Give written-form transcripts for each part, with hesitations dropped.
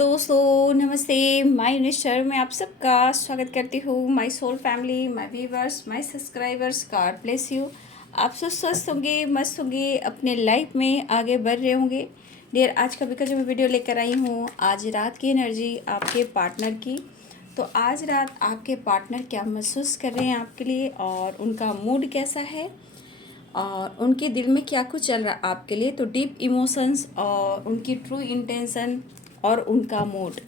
दोस्तों, नमस्ते। My mister में आप सबका स्वागत करती हूँ। My soul family, my viewers, my subscribers, God bless you. आप सब स्वस्थ होंगे, मस्त होंगे, अपने लाइफ में आगे बढ़ रहे होंगे। डियर, आज का जो मैं वीडियो लेकर आई हूँ, आज रात की एनर्जी आपके पार्टनर की। तो आज रात आपके पार्टनर क्या महसूस कर रहे हैं आपके लिए, और उनका मूड कैसा है, और उनके दिल में क्या कुछ चल रहा है आपके लिए। तो डीप इमोशंस और उनकी ट्रू इंटेंशन और उनका मूड,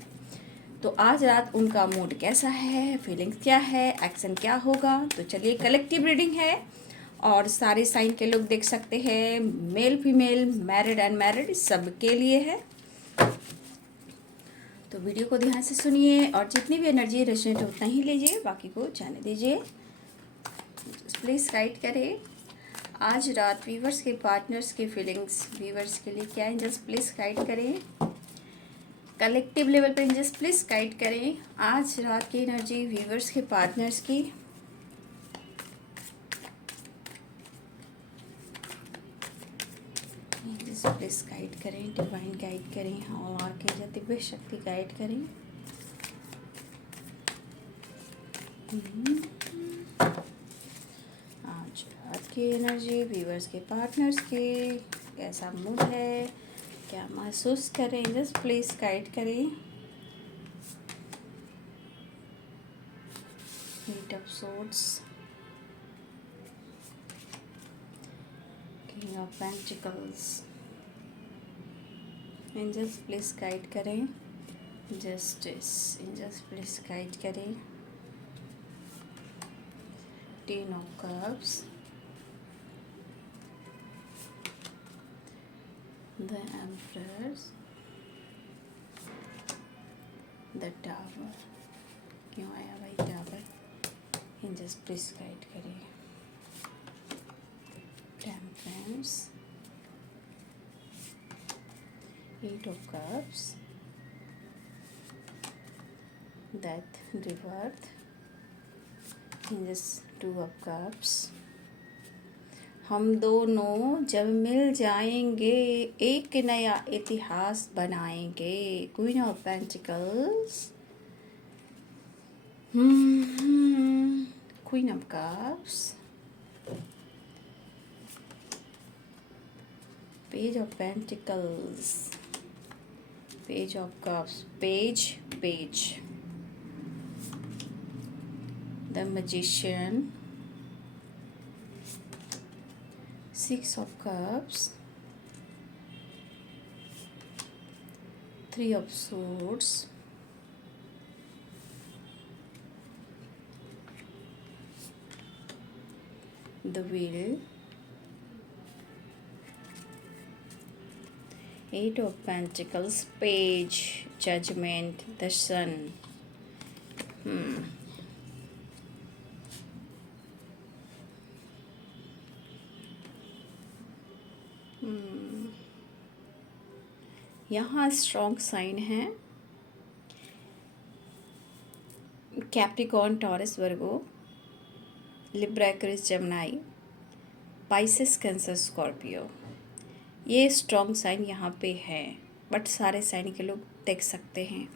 तो आज रात उनका मूड कैसा है, फीलिंग्स क्या है, एक्शन क्या होगा। तो चलिए, कलेक्टिव रीडिंग है और सारे साइन के लोग देख सकते हैं, मेल फीमेल, मैरिड अनमैरिड, सबके लिए है। तो वीडियो को ध्यान से सुनिए और जितनी भी एनर्जी रेजोनेट उतना ही लीजिए, बाकी को जाने दीजिए। प्लीज़ गाइड करें आज रात व्यूवर्स के पार्टनर्स की फीलिंग्स, व्यूवर्स के लिए क्या एंजल्स प्लीज़ गाइड करें। कलेक्टिव लेवल पे एंजल्स प्लीज़ गाइड करें आज रात की एनर्जी व्यूवर्स के पार्टनर्स की। एंजल्स प्लीज़ गाइड करें, डिवाइन गाइड करें और आर्कएंजल दिव्य शक्ति गाइड करें। आज रात की एनर्जी व्यूवर्स के पार्टनर्स की कैसा मूड है, क्या महसूस करें, एंजल्स प्लीज़ गाइड करें। Eight of swords, king of pentacles, angels please guide करें। जस्टिस, एंजल्स प्लीज़ गाइड करें। Ten of cups, the emperors, the tower. क्यों आया भाई टावर, एंजल्स प्लीज़ गाइड करें। Temperance, eight of cups, death, rebirth, angels two of cups. हम दोनों जब मिल जाएंगे एक नया इतिहास बनाएंगे, queen of pentacles, queen of cups, page of pentacles, page of cups, page, the magician, six of cups, three of swords, the wheel, eight of pentacles, page, judgment, the sun. यहाँ स्ट्रॉन्ग साइन है Capricorn, Taurus, Virgo, Libra, Aquarius, Gemini, Pisces, Cancer, Scorpio. ये strong sign यहाँ पे है, but सारे sign के लोग देख सकते हैं।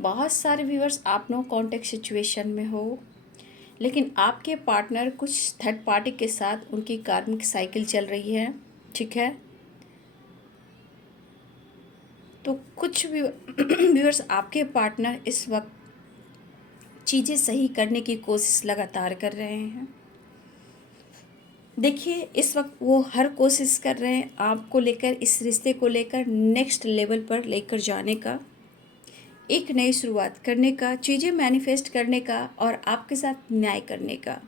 बहुत सारे व्यूअर्स आप नो कॉन्टेक्ट सिचुएशन में हो, लेकिन आपके पार्टनर कुछ थर्ड पार्टी के साथ उनकी कार्मिक साइकिल चल रही है, ठीक है। तो कुछ व्यूअर्स आपके पार्टनर इस वक्त चीज़ें सही करने की कोशिश लगातार कर रहे हैं। देखिए, इस वक्त वो हर कोशिश कर रहे हैं आपको लेकर, इस रिश्ते को लेकर नेक्स्ट लेवल पर लेकर जाने का, एक नई शुरुआत करने का, चीज़ें मैनिफेस्ट करने का और आपके साथ न्याय करने का।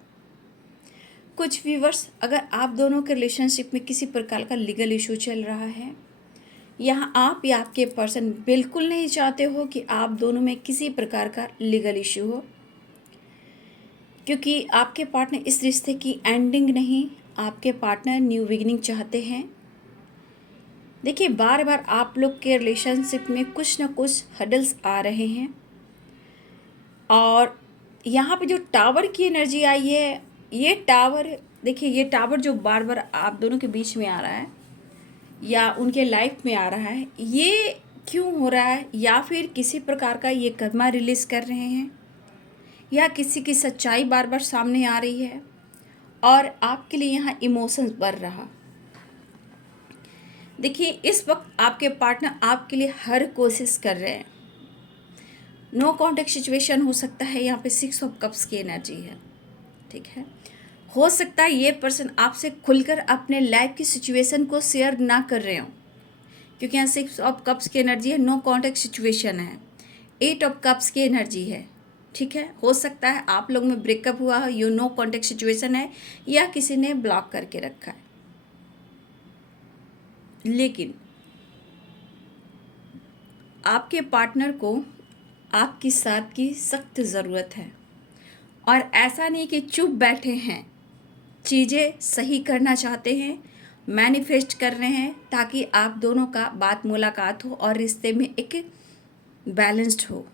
कुछ व्यूअर्स, अगर आप दोनों के रिलेशनशिप में किसी प्रकार का लीगल इशू चल रहा है, यहाँ आप या आपके पर्सन बिल्कुल नहीं चाहते हो कि आप दोनों में किसी प्रकार का लीगल इशू हो, क्योंकि आपके पार्टनर इस रिश्ते की एंडिंग नहीं, आपके पार्टनर न्यू बिगिनिंग चाहते हैं। देखिए, बार बार आप लोग के रिलेशनशिप में कुछ ना कुछ हडल्स आ रहे हैं, और यहाँ पे जो टावर की एनर्जी आई है, ये टावर, देखिए ये टावर जो बार बार आप दोनों के बीच में आ रहा है या उनके लाइफ में आ रहा है, ये क्यों हो रहा है, या फिर किसी प्रकार का ये कर्मा रिलीज कर रहे हैं, या किसी की सच्चाई बार बार सामने आ रही है और आपके लिए यहाँ इमोशंस बढ़ रहा। देखिए, इस वक्त आपके पार्टनर आपके लिए हर कोशिश कर रहे हैं। नो कॉन्टेक्ट सिचुएशन हो सकता है, यहाँ पे 6 ऑफ कप्स की एनर्जी है। ठीक है, हो सकता है ये पर्सन आपसे खुलकर अपने लाइफ की सिचुएशन को शेयर ना कर रहे हो, क्योंकि यहाँ 6 ऑफ कप्स की एनर्जी है, नो कॉन्टेक्ट सिचुएशन है। 8 ऑफ कप्स की एनर्जी है। ठीक है, हो सकता है आप लोग में ब्रेकअप हुआ हो, ये नो कॉन्टेक्ट सिचुएशन है, या किसी ने ब्लॉक करके रखा है। लेकिन आपके पार्टनर को आपकी साथ की सख्त ज़रूरत है, और ऐसा नहीं कि चुप बैठे हैं, चीज़ें सही करना चाहते हैं, मैनिफेस्ट कर रहे हैं, ताकि आप दोनों का बात मुलाकात हो और रिश्ते में एक बैलेंस्ड हो।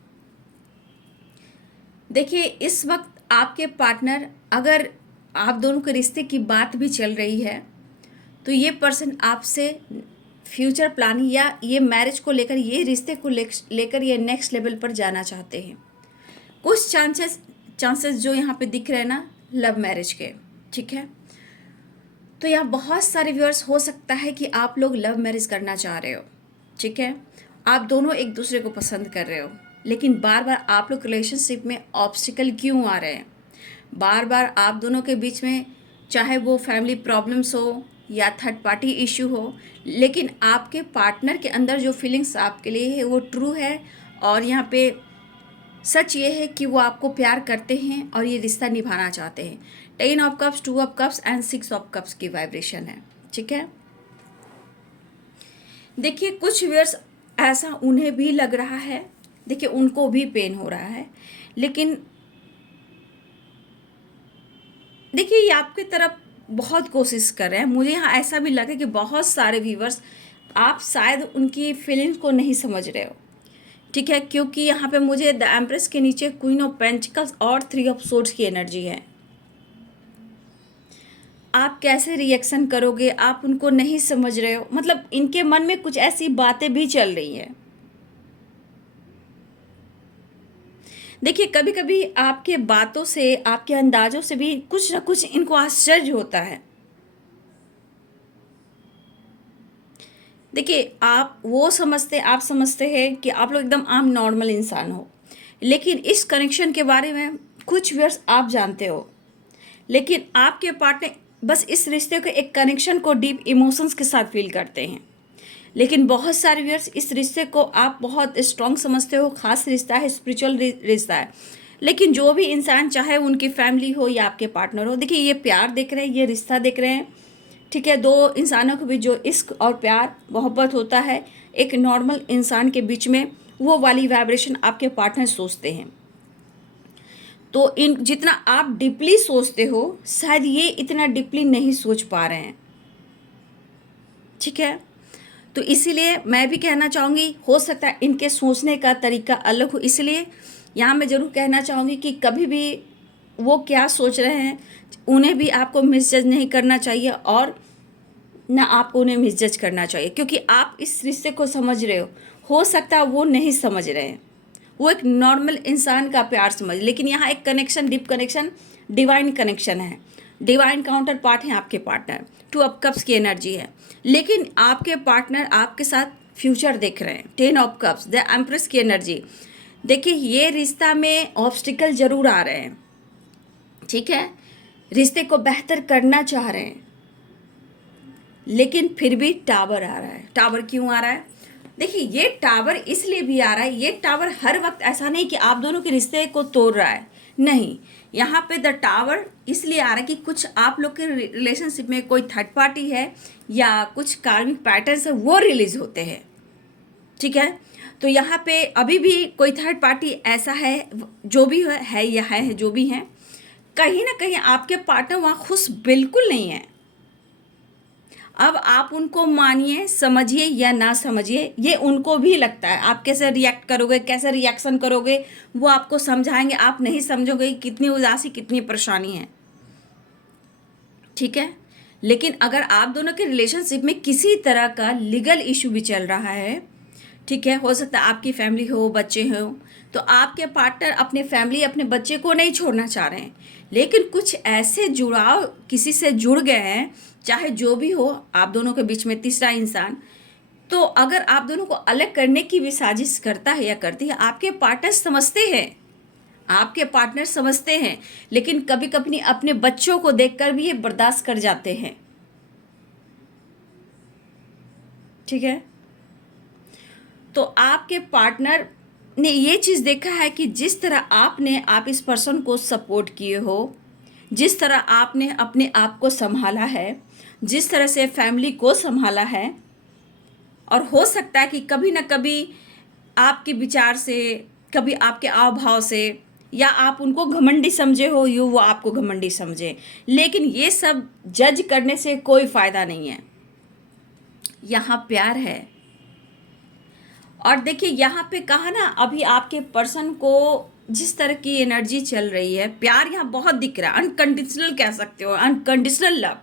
देखिए, इस वक्त आपके पार्टनर, अगर आप दोनों के रिश्ते की बात भी चल रही है, तो ये पर्सन आपसे फ्यूचर प्लानिंग या ये मैरिज को लेकर, ये रिश्ते को लेकर ये नेक्स्ट लेवल पर जाना चाहते हैं। कुछ चांसेस जो यहाँ पे दिख रहे हैं ना, लव मैरिज के। ठीक है, तो यहाँ बहुत सारे व्यूअर्स, हो सकता है कि आप लोग लव मैरिज करना चाह रहे हो। ठीक है, आप दोनों एक दूसरे को पसंद कर रहे हो, लेकिन बार बार आप लोग रिलेशनशिप में ऑब्स्टिकल क्यों आ रहे हैं? बार बार आप दोनों के बीच में, चाहे वो फैमिली प्रॉब्लम्स हो या थर्ड पार्टी इशू हो, लेकिन आपके पार्टनर के अंदर जो फीलिंग्स आपके लिए है वो ट्रू है, और यहाँ पे सच ये है कि वो आपको प्यार करते हैं और ये रिश्ता निभाना चाहते हैं। 10 of cups, 2 of cups and 6 of cups की वाइब्रेशन है। ठीक है, देखिए, कुछ व्यूअर्स ऐसा उन्हें भी लग रहा है, देखिए उनको भी पेन हो रहा है, लेकिन देखिए ये आपकी तरफ बहुत कोशिश कर रहे हैं। मुझे यहाँ ऐसा भी लगा कि बहुत सारे व्यूअर्स, आप शायद उनकी फीलिंग्स को नहीं समझ रहे हो। ठीक है, क्योंकि यहाँ पे मुझे द एम्प्रेस के नीचे क्वीन ऑफ पेंटिकल्स और 3 ऑफ सोर्ड्स की एनर्जी है। आप कैसे रिएक्शन करोगे, आप उनको नहीं समझ रहे हो, मतलब इनके मन में कुछ ऐसी बातें भी चल रही हैं। देखिए, कभी कभी आपके बातों से, आपके अंदाजों से भी कुछ ना कुछ इनको आश्चर्य होता है। देखिए, आप समझते हैं कि आप लोग एकदम आम नॉर्मल इंसान हो, लेकिन इस कनेक्शन के बारे में कुछ वर्ड्स आप जानते हो, लेकिन आपके पार्टनर बस इस रिश्ते को, एक कनेक्शन को डीप इमोशंस के साथ फील करते हैं। लेकिन बहुत सारे व्यूअर्स, इस रिश्ते को आप बहुत स्ट्रॉन्ग समझते हो, खास रिश्ता है, स्पिरिचुअल रिश्ता है, लेकिन जो भी इंसान, चाहे उनकी फैमिली हो या आपके पार्टनर हो, देखिए ये प्यार देख रहे हैं, ये रिश्ता देख रहे हैं। ठीक है, दो इंसानों के बीच जो इश्क और प्यार मोहब्बत होता है एक नॉर्मल इंसान के बीच में, वो वाली वाइब्रेशन आपके पार्टनर सोचते हैं। तो इन जितना आप डीपली सोचते हो, शायद ये इतना डीपली नहीं सोच पा रहे हैं। ठीक है, तो इसीलिए मैं भी कहना चाहूँगी, हो सकता है इनके सोचने का तरीका अलग हो, इसलिए यहाँ मैं ज़रूर कहना चाहूँगी कि कभी भी वो क्या सोच रहे हैं, उन्हें भी आपको मिसजज नहीं करना चाहिए, और ना आपको उन्हें मिसजज करना चाहिए, क्योंकि आप इस रिश्ते को समझ रहे हो सकता है वो नहीं समझ रहे हैं, वो एक नॉर्मल इंसान का प्यार समझ, लेकिन यहाँ एक connection, deep connection, divine connection है, डिवाइन काउंटर पार्ट है आपके पार्टनर। 2 ऑफ कप्स की एनर्जी है, लेकिन आपके पार्टनर आपके साथ फ्यूचर देख रहे हैं। 10 ऑफ कप्स, द एम्प्रेस की एनर्जी। देखिए, ये रिश्ता में ऑब्स्टिकल जरूर आ रहे हैं। ठीक है, रिश्ते को बेहतर करना चाह रहे हैं, लेकिन फिर भी टावर आ रहा है। टावर क्यों आ रहा है? देखिए, ये टावर इसलिए भी आ रहा है, ये टावर हर वक्त ऐसा नहीं कि आप दोनों के रिश्ते को तोड़ रहा है, नहीं, यहाँ पे द टावर इसलिए आ रहा है कि कुछ आप लोग के रिलेशनशिप में कोई थर्ड पार्टी है, या कुछ कार्मिक पैटर्न्स है वो रिलीज होते हैं। ठीक है, तो यहाँ पे अभी भी कोई थर्ड पार्टी ऐसा है, जो भी है या है जो भी है, कहीं ना कहीं आपके पार्टनर वहाँ खुश बिल्कुल नहीं है। अब आप उनको मानिए, समझिए या ना समझिए, ये उनको भी लगता है। आप कैसे रिएक्ट करोगे, कैसे रिएक्शन करोगे, वो आपको समझाएंगे, आप नहीं समझोगे कितनी उदासी, कितनी परेशानी है। ठीक है, लेकिन अगर आप दोनों के रिलेशनशिप में किसी तरह का लीगल इशू भी चल रहा है, ठीक है, हो सकता है आपकी फैमिली हो, बच्चे हो, तो आपके पार्टनर अपने फैमिली, अपने बच्चे को नहीं छोड़ना चाह रहे हैं, लेकिन कुछ ऐसे जुड़ाव किसी से जुड़ गए हैं, चाहे जो भी हो, आप दोनों के बीच में तीसरा इंसान, तो अगर आप दोनों को अलग करने की भी साजिश करता है या करती है, आपके पार्टनर समझते हैं, आपके पार्टनर समझते हैं, लेकिन कभी कभी अपने बच्चों को देखकर भी ये बर्दाश्त कर जाते हैं। ठीक है, तो आपके पार्टनर ने ये चीज़ देखा है कि जिस तरह आप इस पर्सन को सपोर्ट किए हो, जिस तरह आपने अपने आप को संभाला है, जिस तरह से फैमिली को संभाला है, और हो सकता है कि कभी ना कभी आपके विचार से, कभी आपके आव भाव से, या आप उनको घमंडी समझे हो, यूँ वो आपको घमंडी समझे, लेकिन ये सब जज करने से कोई फ़ायदा नहीं है। यहाँ प्यार है। और देखिए यहाँ पे कहा ना, अभी आपके पर्सन को जिस तरह की एनर्जी चल रही है, प्यार यहाँ बहुत दिख रहा है, अनकंडीशनल कह सकते हो, अनकंडीशनल लव,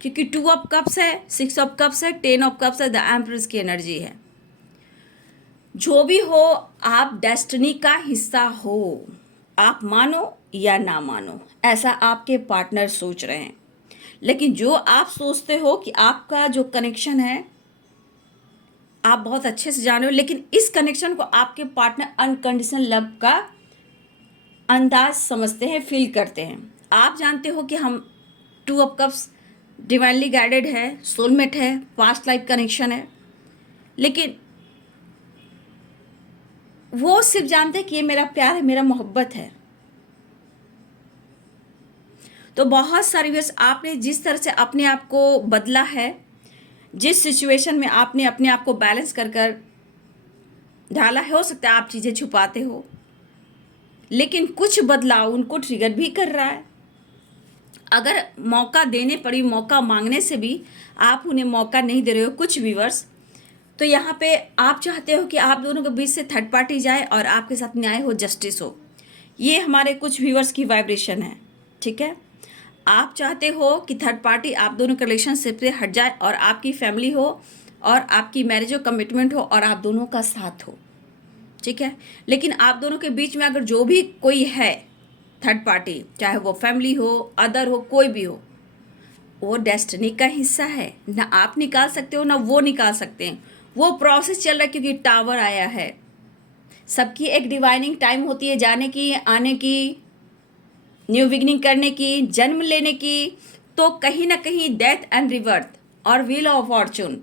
क्योंकि 2 ऑफ कप्स है, 6 ऑफ कप्स है, 10 ऑफ कप्स है, द एम्प्रेस की एनर्जी है। जो भी हो, आप डेस्टिनी का हिस्सा हो, आप मानो या ना मानो, ऐसा आपके पार्टनर सोच रहे हैं। लेकिन जो आप सोचते हो कि आपका जो कनेक्शन है, आप बहुत अच्छे से जान रहे हो, लेकिन इस कनेक्शन को आपके पार्टनर अनकंडीशनल लव का अंदाज समझते हैं, फील करते हैं। आप जानते हो कि हम 2 ऑफ कप्स डिवाइनली गाइडेड है, सोलमेट है, पास्ट लाइफ कनेक्शन है, लेकिन वो सिर्फ जानते हैं कि ये मेरा प्यार है, मेरा मोहब्बत है। तो बहुत सारी वेस आपने जिस तरह से अपने आप को बदला है, जिस सिचुएशन में आपने अपने आप को बैलेंस कर कर ढाला है, हो सकता है आप चीज़ें छुपाते हो, लेकिन कुछ बदलाव उनको ट्रिगर भी कर रहा है। अगर मौका देने पड़ी, मौका मांगने से भी आप उन्हें मौका नहीं दे रहे हो कुछ व्यूअर्स, तो यहाँ पे आप चाहते हो कि आप दोनों के बीच से थर्ड पार्टी जाए और आपके साथ न्याय हो, जस्टिस हो। ये हमारे कुछ व्यूअर्स की वाइब्रेशन है। ठीक है, आप चाहते हो कि थर्ड पार्टी आप दोनों के रिलेशनशिप से हट जाए और आपकी फैमिली हो और आपकी मैरिज हो, कमिटमेंट हो और आप दोनों का साथ हो। ठीक है, लेकिन आप दोनों के बीच में अगर जो भी कोई है थर्ड पार्टी, चाहे वो फैमिली हो, अदर हो, कोई भी हो, वो डेस्टिनी का हिस्सा है। ना आप निकाल सकते हो, ना वो निकाल सकते हैं। वो प्रोसेस चल रहा है, क्योंकि टावर आया है। सबकी एक डिवाइनिंग टाइम होती है, जाने की, आने की, न्यू बिगनिंग करने की, जन्म लेने की। तो कहीं ना कहीं डेथ एंड रिबर्थ और व्हील ऑफ फॉर्चून,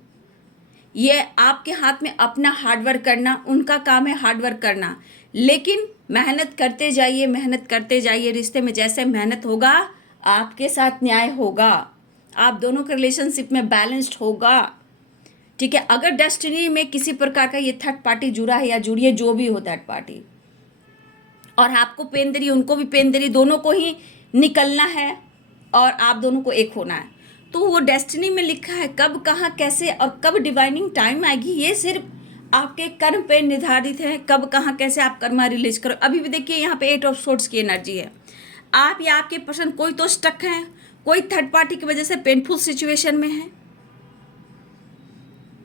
ये आपके हाथ में अपना हार्डवर्क करना, उनका काम है हार्डवर्क करना। लेकिन मेहनत करते जाइए, मेहनत करते जाइए। रिश्ते में जैसे मेहनत होगा, आपके साथ न्याय होगा, आप दोनों के रिलेशनशिप में बैलेंस्ड होगा। ठीक है, अगर डेस्टिनी में किसी प्रकार का ये थर्ड पार्टी जुड़ा है या जुड़ी है, जो भी हो थर्ड पार्टी, और आपको पेन दे रही, उनको भी पेन दे रही, दोनों को ही निकलना है और आप दोनों को एक होना है, तो वो डेस्टिनी में लिखा है। कब, कहाँ, कैसे और कब डिवाइनिंग टाइम आएगी, ये सिर्फ आपके कर्म पे निर्धारित है। कब, कहाँ, कैसे आप कर्मा रिलीज करो। अभी भी देखिए यहाँ पे 8 ऑफ सोर्ड्स की एनर्जी है। आप या आपके पर्सन कोई तो स्टक है, कोई थर्ड पार्टी की वजह से पेनफुल सिचुएशन में है।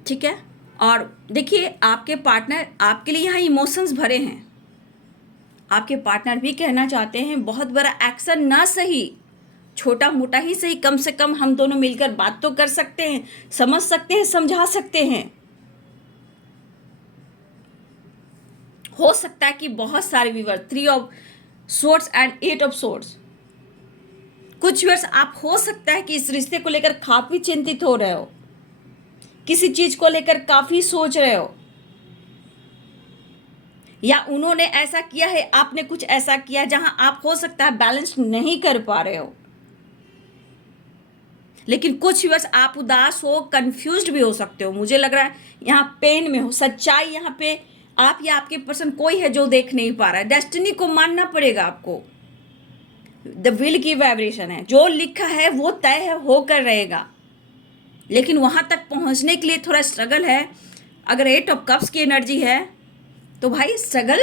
ठीक है, और देखिए आपके पार्टनर आपके लिए यहाँ इमोशंस भरे हैं। आपके पार्टनर भी कहना चाहते हैं बहुत बड़ा एक्शन ना सही, छोटा मोटा ही सही, कम से कम हम दोनों मिलकर बात तो कर सकते हैं, समझ सकते हैं, समझा सकते हैं। हो सकता है कि बहुत सारे viewer 3 of swords and 8 of swords, कुछ व्यूअर्स आप हो सकता है कि इस रिश्ते को लेकर काफी चिंतित हो रहे हो, किसी चीज को लेकर काफी सोच रहे हो, या उन्होंने ऐसा किया है, आपने कुछ ऐसा किया जहां आप हो सकता है बैलेंस नहीं कर पा रहे हो। लेकिन कुछ व्यूअर्स आप उदास हो, कंफ्यूज्ड भी हो सकते हो। मुझे लग रहा है यहाँ पेन में हो, सच्चाई यहाँ पे आप या आपके पर्सन कोई है जो देख नहीं पा रहा है। डेस्टिनी को मानना पड़ेगा आपको। द विल की वाइब्रेशन है, जो लिखा है वो तय है, होकर रहेगा, लेकिन वहां तक पहुंचने के लिए थोड़ा स्ट्रगल है। अगर 8 ऑफ कप्स की एनर्जी है तो भाई स्ट्रगल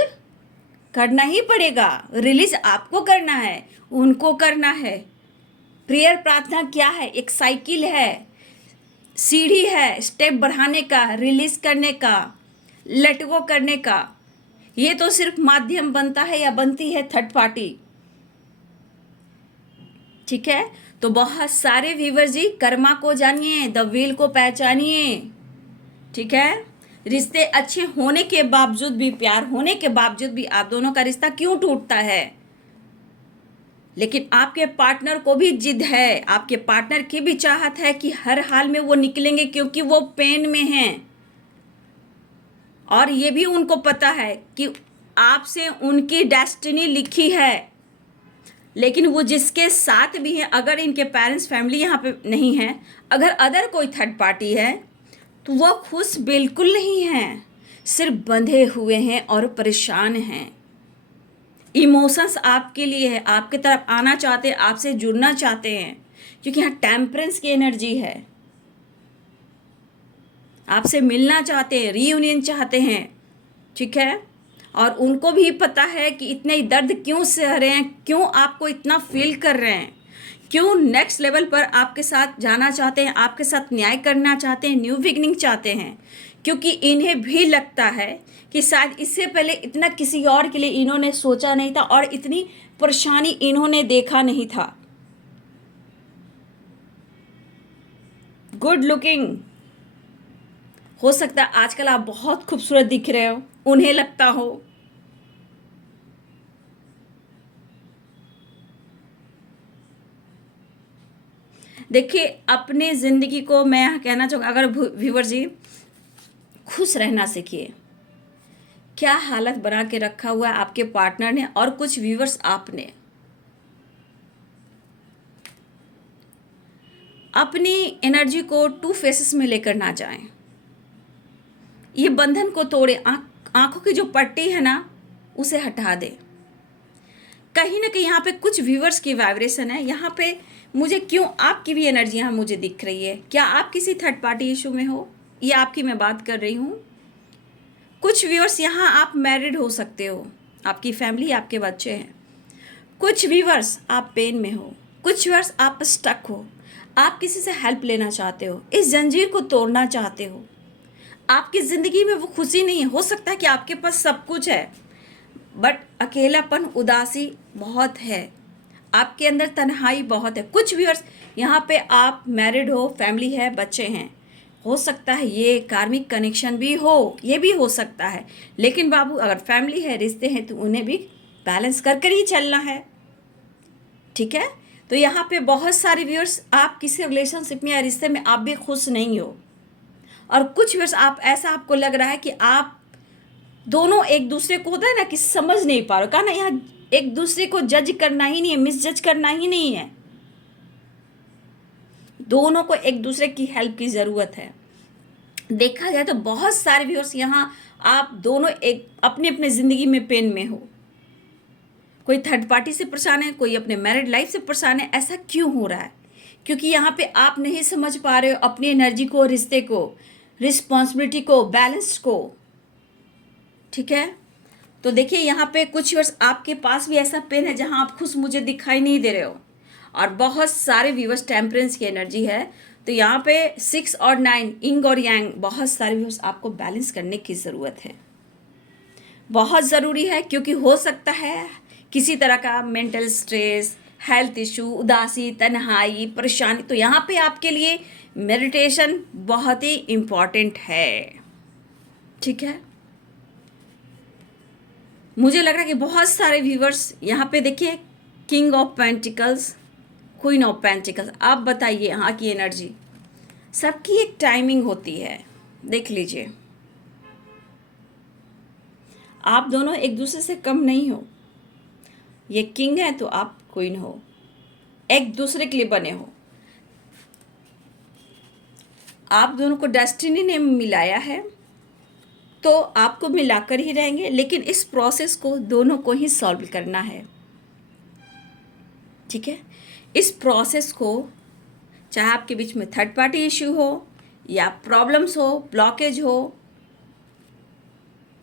करना ही पड़ेगा। रिलीज आपको करना है, उनको करना है। प्रेयर, प्रार्थना क्या है, एक साइकिल है, सीढ़ी है, स्टेप बढ़ाने का, रिलीज करने का, लेट गो करने का। ये तो सिर्फ माध्यम बनता है या बनती है थर्ड पार्टी। ठीक है, तो बहुत सारे व्यूवर जी कर्मा को जानिए, द व्हील को पहचानिए। ठीक है, रिश्ते अच्छे होने के बावजूद भी, प्यार होने के बावजूद भी आप दोनों का रिश्ता क्यों टूटता है? लेकिन आपके पार्टनर को भी जिद है, आपके पार्टनर की भी चाहत है कि हर हाल में वो निकलेंगे, क्योंकि वो पेन में हैं। और ये भी उनको पता है कि आपसे उनकी डेस्टिनी लिखी है। लेकिन वो जिसके साथ भी हैं, अगर इनके पेरेंट्स फैमिली यहाँ पे नहीं है, अगर अदर कोई थर्ड पार्टी है, तो वो खुश बिल्कुल नहीं हैं, सिर्फ बंधे हुए हैं और परेशान हैं। इमोशंस आपके लिए है, आपके तरफ आना चाहते हैं, आपसे जुड़ना चाहते हैं, क्योंकि यहाँ टेम्परेंस की एनर्जी है। आपसे मिलना चाहते हैं, रीयूनियन चाहते हैं। ठीक है, और उनको भी पता है कि इतने दर्द क्यों सह रहे हैं, क्यों आपको इतना फील कर रहे हैं, क्यों नेक्स्ट लेवल पर आपके साथ जाना चाहते हैं, आपके साथ न्याय करना चाहते हैं, न्यू बिगनिंग चाहते हैं। क्योंकि इन्हें भी लगता है कि शायद इससे पहले इतना किसी और के लिए इन्होंने सोचा नहीं था और इतनी परेशानी इन्होंने देखा नहीं था। गुड लुकिंग, हो सकता है आजकल आप बहुत खूबसूरत दिख रहे हो, उन्हें लगता हो। देखिए, अपने ज़िंदगी को मैं यहाँ कहना चाहूँगा, अगर व्यूवर जी खुश रहना सीखिए। क्या हालत बना के रखा हुआ है आपके पार्टनर ने और कुछ व्यूवर्स आपने। अपनी एनर्जी को टू फेसेस में लेकर ना जाएं। ये बंधन को तोड़े, आंखों की जो पट्टी है ना, उसे हटा दे। कहीं ना कहीं यहाँ पे कुछ व्यूवर्स की वाइब्रेशन है, यहाँ पे मुझे क्यों आपकी भी एनर्जी यहाँ मुझे दिख रही है। क्या आप किसी थर्ड पार्टी इशू में हो? ये आपकी मैं बात कर रही हूँ। कुछ व्यूवर्स यहाँ आप मैरिड हो सकते हो, आपकी फैमिली, आपके बच्चे हैं। कुछ व्यूवर्स आप पेन में हो, कुछ व्यूवर्स आप स्टक हो, आप किसी से हेल्प लेना चाहते हो, इस जंजीर को तोड़ना चाहते हो। आपकी ज़िंदगी में वो खुशी नहीं है। हो सकता है कि आपके पास सब कुछ है, बट अकेलापन, उदासी बहुत है, आपके अंदर तन्हाई बहुत है। कुछ व्यूअर्स यहाँ पे आप मैरिड हो, फैमिली है, बच्चे हैं। हो सकता है ये कार्मिक कनेक्शन भी हो, ये भी हो सकता है। लेकिन बाबू, अगर फैमिली है, रिश्ते हैं, तो उन्हें भी बैलेंस कर कर ही चलना है। ठीक है, तो यहाँ पे बहुत सारे व्यूअर्स आप किसी रिलेशनशिप में या रिश्ते में आप भी खुश नहीं हो, और कुछ व्यूअर्स आप ऐसा आपको लग रहा है कि आप दोनों एक दूसरे को, होता है ना कि समझ नहीं पा रहे हो। कहा ना, यहाँ एक दूसरे को जज करना ही नहीं है, मिसजज करना ही नहीं है। दोनों को एक दूसरे की हेल्प की ज़रूरत है। देखा जाए तो बहुत सारे व्यूअर्स यहाँ आप दोनों एक अपने अपने ज़िंदगी में पेन में हो। कोई थर्ड पार्टी से परेशान है, कोई अपने मैरिड लाइफ से परेशान है। ऐसा क्यों हो रहा है? क्योंकि यहाँ पे आप नहीं समझ पा रहे हो अपनी एनर्जी को, रिश्ते को, रिस्पॉन्सिबिलिटी को, बैलेंस को। ठीक है, तो देखिए यहाँ पे कुछ व्यूअर्स आपके पास भी ऐसा पेन है जहाँ आप खुश मुझे दिखाई नहीं दे रहे हो, और बहुत सारे व्यूअर्स टेम्परेंस की एनर्जी है। तो यहाँ पे 6 और 9, इंग और यांग, बहुत सारे व्यूअर्स आपको बैलेंस करने की ज़रूरत है, बहुत ज़रूरी है। क्योंकि हो सकता है किसी तरह का मेंटल स्ट्रेस, हेल्थ इशू, उदासी, तन्हाई, परेशानी, तो यहाँ पे आपके लिए मेडिटेशन बहुत ही इम्पॉर्टेंट है। ठीक है, मुझे लग रहा है कि बहुत सारे व्यूवर्स यहाँ पे देखिए, king of pentacles, queen of pentacles. आप बताइए, यहाँ की एनर्जी, सबकी एक टाइमिंग होती है, देख लीजिए। आप दोनों एक दूसरे से कम नहीं हो। ये किंग है तो आप क्वीन हो, एक दूसरे के लिए बने हो। आप दोनों को डेस्टिनी ने मिलाया है, तो आपको मिलाकर ही रहेंगे। लेकिन इस प्रोसेस को दोनों को ही सॉल्व करना है। ठीक है, इस प्रोसेस को, चाहे आपके बीच में थर्ड पार्टी इश्यू हो, या प्रॉब्लम्स हो, ब्लॉकेज हो,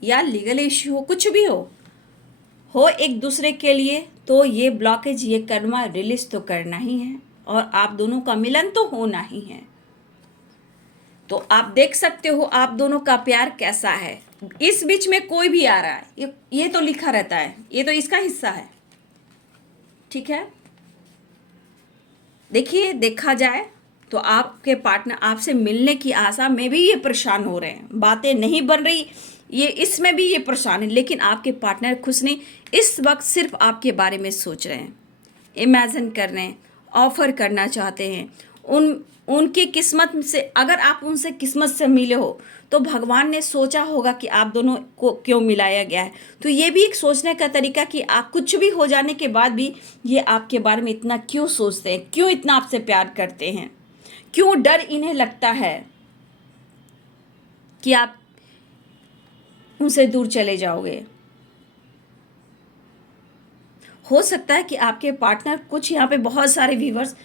या लीगल इश्यू हो, कुछ भी हो एक दूसरे के लिए, तो ये ब्लॉकेज, ये कर्मा रिलीज तो करना ही है, और आप दोनों का मिलन तो होना ही है। तो आप देख सकते हो आप दोनों का प्यार कैसा है। इस बीच में कोई भी आ रहा है, ये तो लिखा रहता है, ये तो इसका हिस्सा है, ठीक है। देखिए, देखा जाए तो आपके पार्टनर आपसे मिलने की आशा में भी ये परेशान हो रहे हैं, बातें नहीं बन रही, ये इसमें भी ये परेशान है, लेकिन आपके पार्टनर खुश नहीं। इस वक्त सिर्फ आपके बारे में सोच रहे हैं, इमेजिन कर रहे हैं, ऑफर करना चाहते हैं। उनकी किस्मत से, अगर आप उनसे किस्मत से मिले हो तो भगवान ने सोचा होगा कि आप दोनों को क्यों मिलाया गया है। तो ये भी एक सोचने का तरीका कि आप कुछ भी हो जाने के बाद भी ये आपके बारे में इतना क्यों सोचते हैं, क्यों इतना आपसे प्यार करते हैं, क्यों डर इन्हें लगता है कि आप उनसे दूर चले जाओगे। हो सकता है कि आपके पार्टनर, कुछ यहाँ पे बहुत सारे व्यूवर्स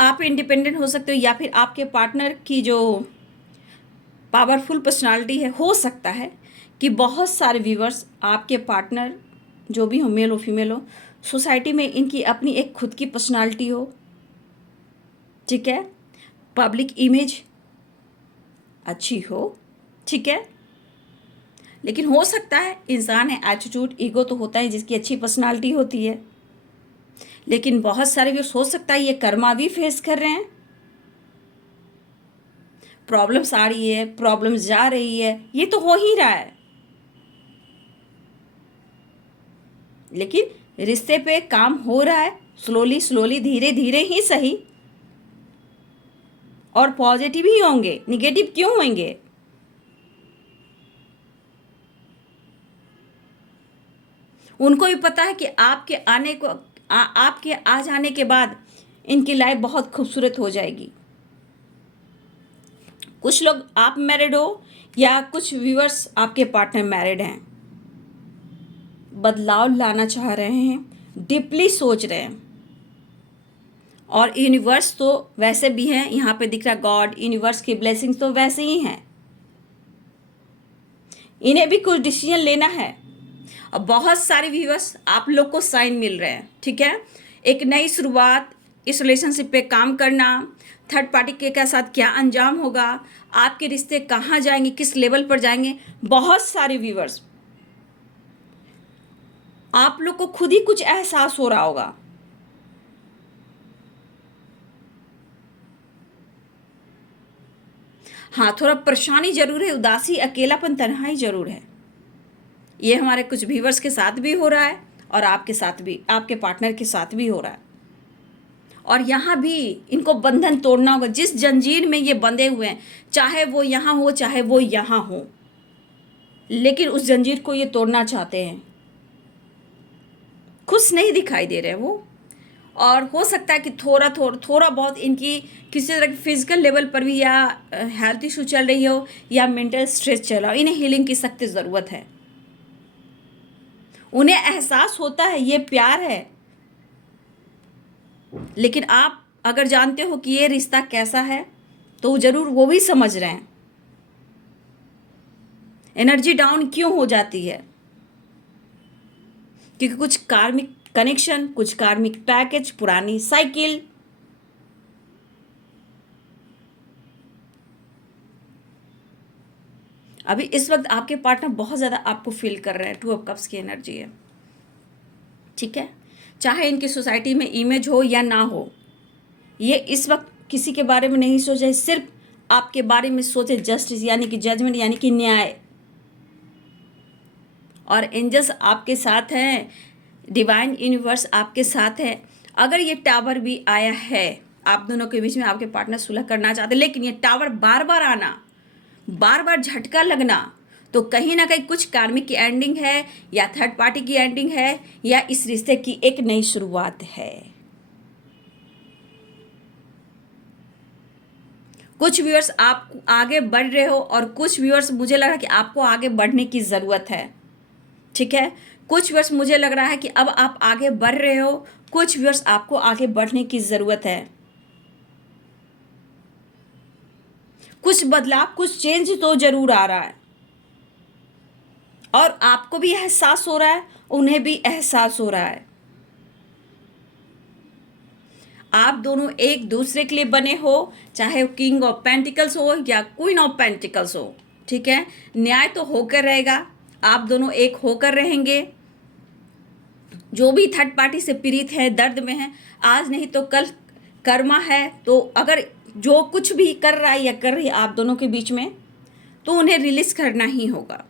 आप इंडिपेंडेंट हो सकते हो, या फिर आपके पार्टनर की जो पावरफुल पर्सनालिटी है, हो सकता है कि बहुत सारे व्यूवर्स आपके पार्टनर जो भी हो, मेल हो फीमेल हो, सोसाइटी में इनकी अपनी एक खुद की पर्सनालिटी हो, ठीक है, पब्लिक इमेज अच्छी हो, ठीक है। लेकिन हो सकता है, इंसान है, एटीट्यूड ईगो तो होता है जिसकी अच्छी पर्सनालिटी होती है, लेकिन बहुत सारे व्यूअर्स हो सकता है ये कर्मा भी फेस कर रहे हैं, प्रॉब्लम्स आ रही है, प्रॉब्लम्स जा रही है, ये तो हो ही रहा है, लेकिन रिश्ते पे काम हो रहा है, स्लोली स्लोली, धीरे धीरे ही सही। और पॉजिटिव ही होंगे, निगेटिव क्यों होंगे। उनको भी पता है कि आपके आने को आपके आ जाने के बाद इनकी लाइफ बहुत खूबसूरत हो जाएगी। कुछ लोग आप मैरिड हो, या कुछ व्यूअर्स आपके पार्टनर मैरिड हैं, बदलाव लाना चाह रहे हैं, डीपली सोच रहे हैं। और यूनिवर्स तो वैसे भी हैं, यहाँ पे दिख रहा गॉड, यूनिवर्स की ब्लेसिंग्स तो वैसे ही हैं, इन्हें भी कुछ डिसीजन लेना है। और बहुत सारे व्यूअर्स आप लोग को साइन मिल रहे हैं, ठीक है। एक नई शुरुआत, इस रिलेशनशिप पे काम करना, थर्ड पार्टी के साथ क्या अंजाम होगा, आपके रिश्ते कहाँ जाएंगे, किस लेवल पर जाएंगे। बहुत सारे व्यूअर्स, आप लोग को खुद ही कुछ एहसास हो रहा होगा। हाँ, थोड़ा परेशानी जरूर है, उदासी, अकेलापन, तन्हाई जरूर है। ये हमारे कुछ व्यूअर्स के साथ भी हो रहा है, और आपके साथ भी, आपके पार्टनर के साथ भी हो रहा है। और यहाँ भी इनको बंधन तोड़ना होगा, जिस जंजीर में ये बंधे हुए हैं, चाहे वो यहाँ हो चाहे वो यहाँ हो, लेकिन उस जंजीर को ये तोड़ना चाहते हैं। खुश नहीं दिखाई दे रहे वो, और हो सकता है कि थोड़ा बहुत इनकी किसी तरह की फिजिकल लेवल पर भी, या हेल्थ इशू चल रही हो, या मेंटल स्ट्रेस चल रहा हो, इन्हें हीलिंग की सख्त ज़रूरत है। उन्हें एहसास होता है ये प्यार है, लेकिन आप अगर जानते हो कि ये रिश्ता कैसा है, तो ज़रूर वो भी समझ रहे हैं एनर्जी डाउन क्यों हो जाती है। क्योंकि कुछ कार्मिक कनेक्शन, कुछ कार्मिक पैकेज, पुरानी साइकिल, अभी इस वक्त आपके पार्टनर बहुत ज़्यादा आपको फील कर रहे हैं। 2 ऑफ कप्स की एनर्जी है, ठीक है। चाहे इनकी सोसाइटी में इमेज हो या ना हो, ये इस वक्त किसी के बारे में नहीं सोचे, सिर्फ आपके बारे में सोचे। जस्टिस यानी कि जजमेंट, यानी कि न्याय। और एंजल्स आपके साथ हैं, डिवाइन यूनिवर्स आपके साथ है। अगर ये टावर भी आया है आप दोनों के बीच में, आपके पार्टनर सुलह करना चाहते, लेकिन ये टावर बार बार आना, बार बार झटका लगना, तो कहीं ना कहीं कुछ कार्मिक की एंडिंग है, या थर्ड पार्टी की एंडिंग है, या इस रिश्ते की एक नई शुरुआत है। कुछ व्यूअर्स आप आगे बढ़ रहे हो, और कुछ व्यूअर्स मुझे लग रहा है कि आपको आगे बढ़ने की ज़रूरत है, ठीक है। कुछ व्यूअर्स मुझे लग रहा है कि अब आप आगे बढ़ रहे हो, कुछ व्यूअर्स आपको आगे बढ़ने की ज़रूरत है। कुछ बदलाव, कुछ चेंज तो जरूर आ रहा है, और आपको भी एहसास हो रहा है, उन्हें भी एहसास हो रहा है। आप दोनों एक दूसरे के लिए बने हो, चाहे किंग ऑफ पेंटिकल्स हो या क्वीन ऑफ पेंटिकल्स हो, ठीक है। न्याय तो होकर रहेगा, आप दोनों एक होकर रहेंगे। जो भी थर्ड पार्टी से पीड़ित है, दर्द में है, आज नहीं तो कल कर्मा है, तो अगर जो कुछ भी कर रहा है या कर रही है आप दोनों के बीच में, तो उन्हें रिलीज करना ही होगा,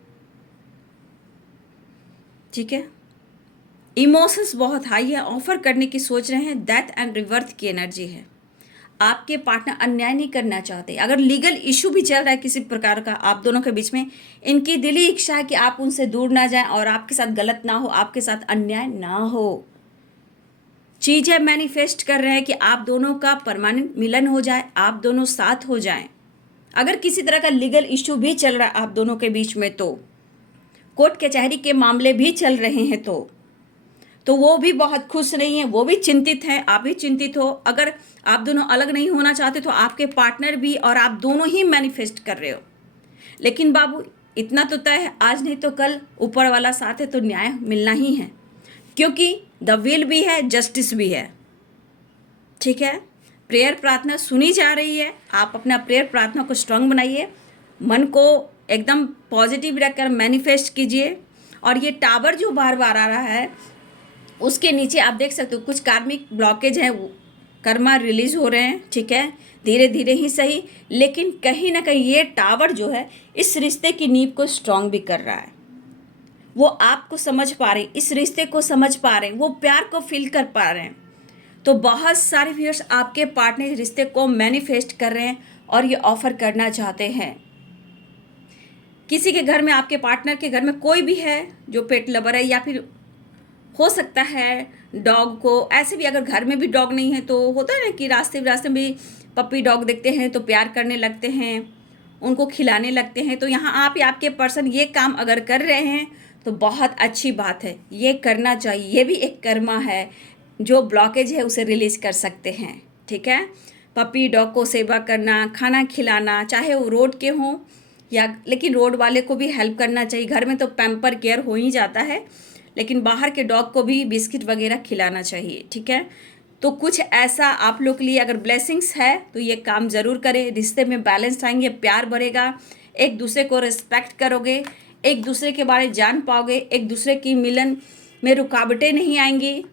ठीक है। इमोशंस बहुत हाई है, ऑफर करने की सोच रहे हैं, डेथ एंड रिवर्थ की एनर्जी है। आपके पार्टनर अन्याय नहीं करना चाहते। अगर लीगल इशू भी चल रहा है किसी प्रकार का आप दोनों के बीच में, इनकी दिली इच्छा है कि आप उनसे दूर ना जाएं और आपके साथ गलत ना हो, आपके साथ अन्याय ना हो। चीज़ें मैनिफेस्ट कर रहे हैं कि आप दोनों का परमानेंट मिलन हो जाए, आप दोनों साथ हो जाएं। अगर किसी तरह का लीगल इशू भी चल रहा है आप दोनों के बीच में, तो कोर्ट कचहरी के मामले भी चल रहे हैं, तो वो भी बहुत खुश नहीं है, वो भी चिंतित है, आप भी चिंतित हो। अगर आप दोनों अलग नहीं होना चाहते तो आपके पार्टनर भी और आप दोनों ही मैनिफेस्ट कर रहे हो। लेकिन बाबू इतना तो तय है, आज नहीं तो कल ऊपर वाला साथ है तो न्याय मिलना ही है, क्योंकि द विल भी है, जस्टिस भी है, ठीक है। प्रेयर प्रार्थना सुनी जा रही है, आप अपना प्रेयर प्रार्थना को स्ट्रांग बनाइए, मन को एकदम पॉजिटिव रखकर मैनिफेस्ट कीजिए। और ये टावर जो बार बार आ रहा है, उसके नीचे आप देख सकते हो कुछ कार्मिक ब्लॉकेज है, कर्मा रिलीज हो रहे हैं, ठीक है, धीरे धीरे ही सही, लेकिन कहीं ना कहीं ये टावर जो है इस रिश्ते की नींव को स्ट्रांग भी कर रहा है। वो आपको समझ पा रहे, इस रिश्ते को समझ पा रहे हैं, वो प्यार को फील कर पा रहे हैं। तो बहुत सारे व्यूअर्स आपके पार्टनर रिश्ते को मैनिफेस्ट कर रहे हैं और ये ऑफर करना चाहते हैं। किसी के घर में, आपके पार्टनर के घर में कोई भी है जो पेट लवर है, या फिर हो सकता है डॉग को, ऐसे भी अगर घर में भी डॉग नहीं है तो होता है ना कि रास्ते में भी पपी डॉग देखते हैं तो प्यार करने लगते हैं, उनको खिलाने लगते हैं। तो यहाँ आप या आपके पर्सन ये काम अगर कर रहे हैं तो बहुत अच्छी बात है, ये करना चाहिए। ये भी एक कर्मा है, जो ब्लॉकेज है उसे रिलीज कर सकते हैं, ठीक है। पपी डॉग को सेवा करना, खाना खिलाना, चाहे वो रोड के हों या, लेकिन रोड वाले को भी हेल्प करना चाहिए। घर में तो पैम्पर केयर हो ही जाता है, लेकिन बाहर के डॉग को भी बिस्किट वगैरह खिलाना चाहिए, ठीक है। तो कुछ ऐसा आप लोग के लिए अगर ब्लेसिंग्स है तो ये काम ज़रूर करें। रिश्ते में बैलेंस आएंगे, प्यार बढ़ेगा, एक दूसरे को रिस्पेक्ट करोगे, एक दूसरे के बारे में जान पाओगे, एक दूसरे की मिलन में रुकावटें नहीं आएंगी।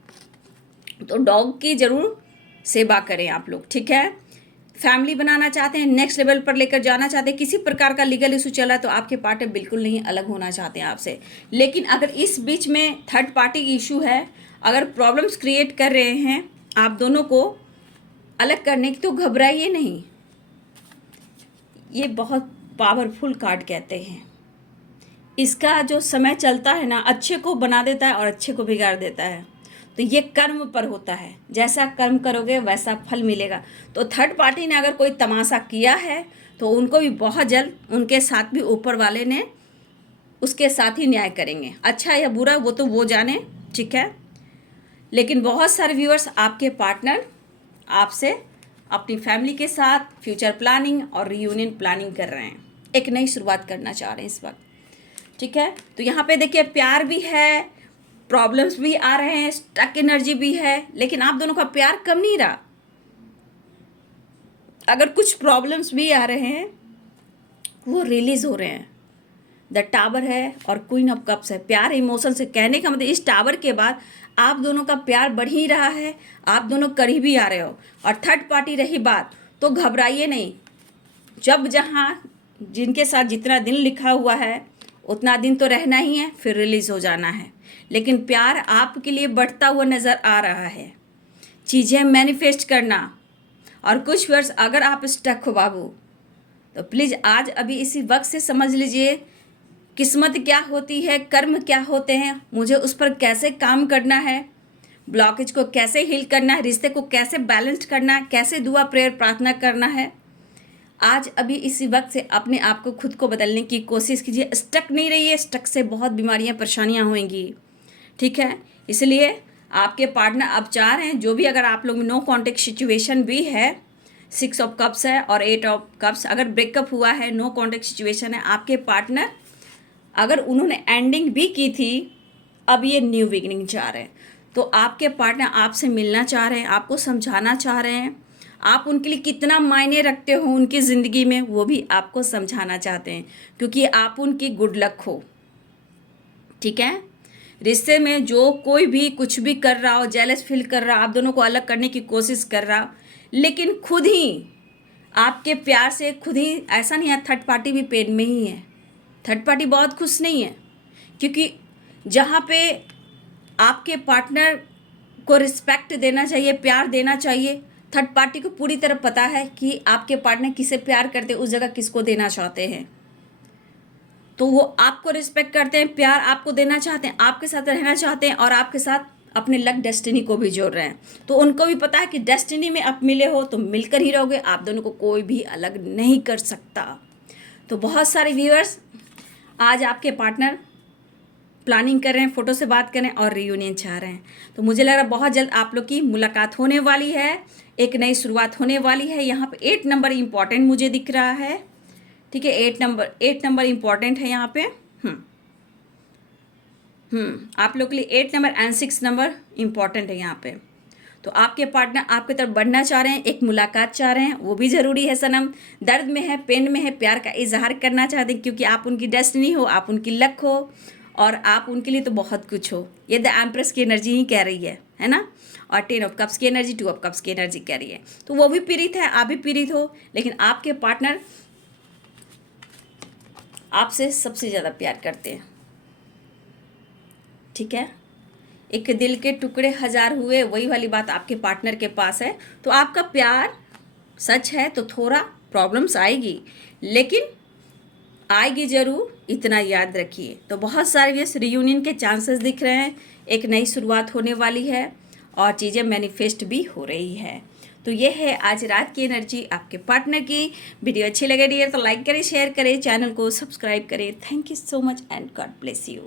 तो डॉग की ज़रूर सेवा करें आप लोग, ठीक है। फैमिली बनाना चाहते हैं, नेक्स्ट लेवल पर लेकर जाना चाहते हैं, किसी प्रकार का लीगल इशू चल रहा है तो आपके पार्टनर बिल्कुल नहीं अलग होना चाहते हैं आपसे। लेकिन अगर इस बीच में थर्ड पार्टी की इशू है, अगर प्रॉब्लम्स क्रिएट कर रहे हैं आप दोनों को अलग करने की, तो घबराइए नहीं। ये बहुत पावरफुल कार्ड कहते हैं। इसका जो समय चलता है ना, अच्छे को बना देता है और अच्छे को बिगाड़ देता है। तो ये कर्म पर होता है, जैसा कर्म करोगे वैसा फल मिलेगा। तो थर्ड पार्टी ने अगर कोई तमाशा किया है तो उनको भी बहुत जल्द उनके साथ भी ऊपर वाले ने उसके साथ ही न्याय करेंगे। अच्छा या बुरा वो तो वो जाने, ठीक है। लेकिन बहुत सारे व्यूअर्स आपके पार्टनर आपसे अपनी फैमिली के साथ फ्यूचर प्लानिंग और रियूनियन प्लानिंग कर रहे हैं, एक नई शुरुआत करना चाह रहे हैं इस वक्त, ठीक है। तो यहाँ पे देखिए प्यार भी है, प्रॉब्लम्स भी आ रहे हैं, स्टक एनर्जी भी है, लेकिन आप दोनों का प्यार कम नहीं रहा। अगर कुछ प्रॉब्लम्स भी आ रहे हैं वो रिलीज हो रहे हैं। द टावर है और क्वीन ऑफ कप्स है, प्यार इमोशन से कहने का मतलब इस टावर के बाद आप दोनों का प्यार बढ़ ही रहा है, आप दोनों करीबी आ रहे हो। और थर्ड पार्टी रही बात, तो घबराइए नहीं। जब जहाँ जिनके साथ जितना दिन लिखा हुआ है उतना दिन तो रहना ही है, फिर रिलीज हो जाना है। लेकिन प्यार आपके लिए बढ़ता हुआ नज़र आ रहा है। चीज़ें मैनिफेस्ट करना। और कुछ वर्ष अगर आप स्टक हो बाबू, तो प्लीज़ आज अभी इसी वक्त से समझ लीजिए किस्मत क्या होती है, कर्म क्या होते हैं, मुझे उस पर कैसे काम करना है, ब्लॉकेज को कैसे हील करना है, रिश्ते को कैसे बैलेंस करना है, कैसे दुआ प्रेयर प्रार्थना करना है। आज अभी इसी वक्त से अपने आप को खुद को बदलने की कोशिश कीजिए। स्टक नहीं रहिए, स्टक से बहुत बीमारियां परेशानियां होंगी, ठीक है। इसलिए आपके पार्टनर अब चाह रहे हैं, जो भी अगर आप लोग में नो कॉन्टेक्ट सिचुएशन भी है, 6 ऑफ कप्स है और 8 ऑफ कप्स, अगर ब्रेकअप हुआ है, नो कॉन्टेक्ट सिचुएशन है, आपके पार्टनर अगर उन्होंने एंडिंग भी की थी, अब ये न्यू बिगिनिंग चाह रहे हैं। तो आपके पार्टनर आपसे मिलना चाह रहे हैं, आपको समझाना चाह रहे हैं, आप उनके लिए कितना मायने रखते हो उनकी ज़िंदगी में वो भी आपको समझाना चाहते हैं, क्योंकि आप उनकी गुड लक हो। ठीक है, रिश्ते में जो कोई भी कुछ भी कर रहा हो, जेलस फील कर रहा हो, आप दोनों को अलग करने की कोशिश कर रहा हो, लेकिन खुद ही आपके प्यार से खुद ही, ऐसा नहीं है थर्ड पार्टी भी पेन में ही है, थर्ड पार्टी बहुत खुश नहीं है, क्योंकि जहाँ पे आपके पार्टनर को रिस्पेक्ट देना चाहिए, प्यार देना चाहिए, थर्ड पार्टी को पूरी तरह पता है कि आपके पार्टनर किसे प्यार करते हैं, उस जगह किसको देना चाहते हैं। तो वो आपको रिस्पेक्ट करते हैं, प्यार आपको देना चाहते हैं, आपके साथ रहना चाहते हैं, और आपके साथ अपने लक डेस्टिनी को भी जोड़ रहे हैं। तो उनको भी पता है कि डेस्टिनी में आप मिले हो तो मिलकर ही रहोगे, आप दोनों को कोई भी अलग नहीं कर सकता। तो बहुत सारे व्यूअर्स आज आपके पार्टनर प्लानिंग कर रहे हैं, फ़ोटो से बात करें और रियूनियन चाह रहे हैं। तो मुझे लग रहा है बहुत जल्द आप लोग की मुलाकात होने वाली है, एक नई शुरुआत होने वाली है। यहाँ पे 8 नंबर इम्पॉर्टेंट मुझे दिख रहा है। ठीक है, 8 नंबर इम्पॉर्टेंट है यहाँ पे। आप लोग के लिए 8 नंबर एंड 6 नंबर इम्पॉर्टेंट है यहाँ पे। तो आपके पार्टनर आपकी तरफ बढ़ना चाह रहे हैं, एक मुलाकात चाह रहे हैं, वो भी ज़रूरी है सनम। दर्द में है, पेन में है, प्यार का इजहार करना चाहते हैं, क्योंकि आप उनकी डेस्टिनी हो, आप उनकी लक हो, और आप उनके लिए तो बहुत कुछ हो। ये द एम्प्रेस की एनर्जी ही कह रही है ना। और 10 ऑफ कप्स की एनर्जी, 2 ऑफ कप्स की एनर्जी कह रही है। तो वो भी पीड़ित है, आप भी पीड़ित हो, लेकिन आपके पार्टनर आपसे सबसे ज़्यादा प्यार करते हैं। ठीक है, एक दिल के टुकड़े 1000 हुए, वही वाली बात आपके पार्टनर के पास है। तो आपका प्यार सच है तो थोड़ा प्रॉब्लम्स आएगी, लेकिन आएगी ज़रूर, इतना याद रखिए। तो बहुत सारे इस रियूनियन के चांसेस दिख रहे हैं, एक नई शुरुआत होने वाली है और चीज़ें मैनिफेस्ट भी हो रही है। तो ये है आज रात की एनर्जी आपके पार्टनर की। वीडियो अच्छी लगे डियर तो लाइक करें, शेयर करें, चैनल को सब्सक्राइब करें। Thank you so much and God bless you.